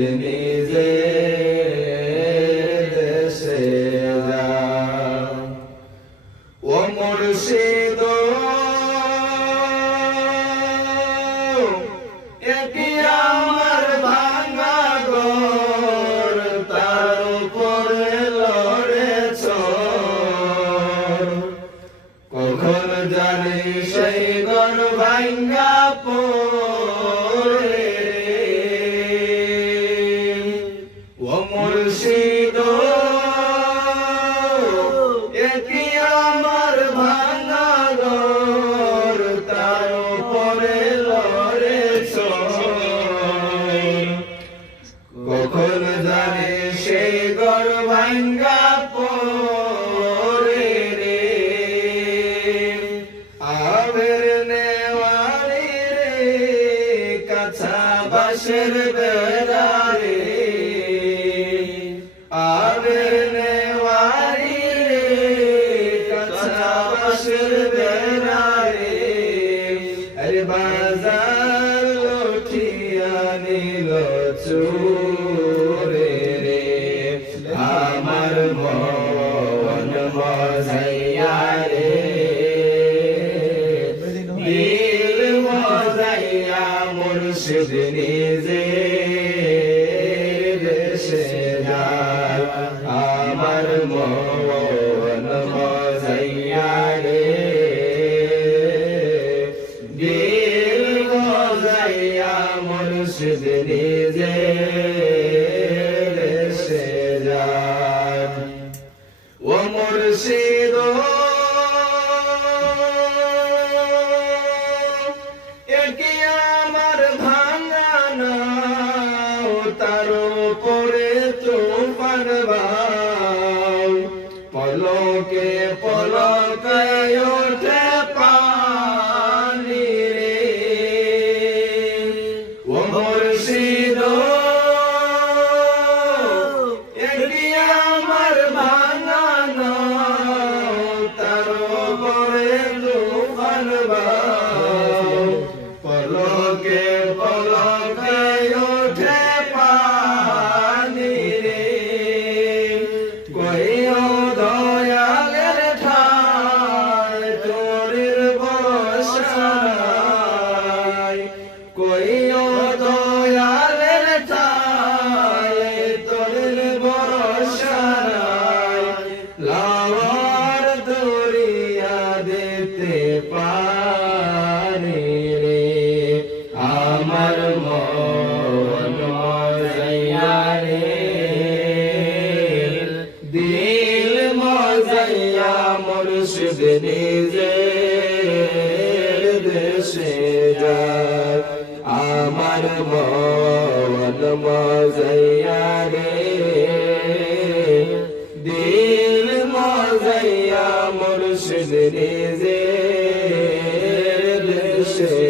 নিজে দেশে যা ও মুর্শিদ এটি কাছা বাসের বেড়া রে আবের নেওয়ারি রে কাছা বাসের বেড়া রে আরে বাজার লুঠিয়া নিল চোরে রে। আমার মন মজাইয়া মুর্শিদ নিজে দেশে যায় আমার মন মজাইয়া রে। দিল মজাইয়া মুর্শিদ নিজে পলকে ওঠে পানি রে ও মুর্শিদ দিতে পারি রে। আমার মন মজাইয়া রে। দিল মজাইয়া মুর্শিদ নিজে দেশে আমার মন মজাইয়া মুর্শিদ নিজে দেশে